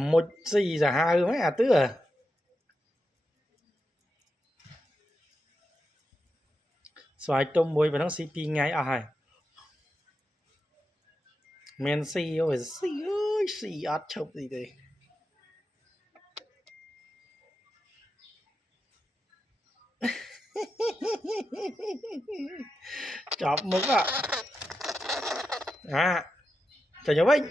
Một gì giả hai mấy à tứ à xoài tôm muối và nó CP ngay à hai men xì ơi xì ơi xì ớt chụp gì đây chọc mực à chào nhớ binh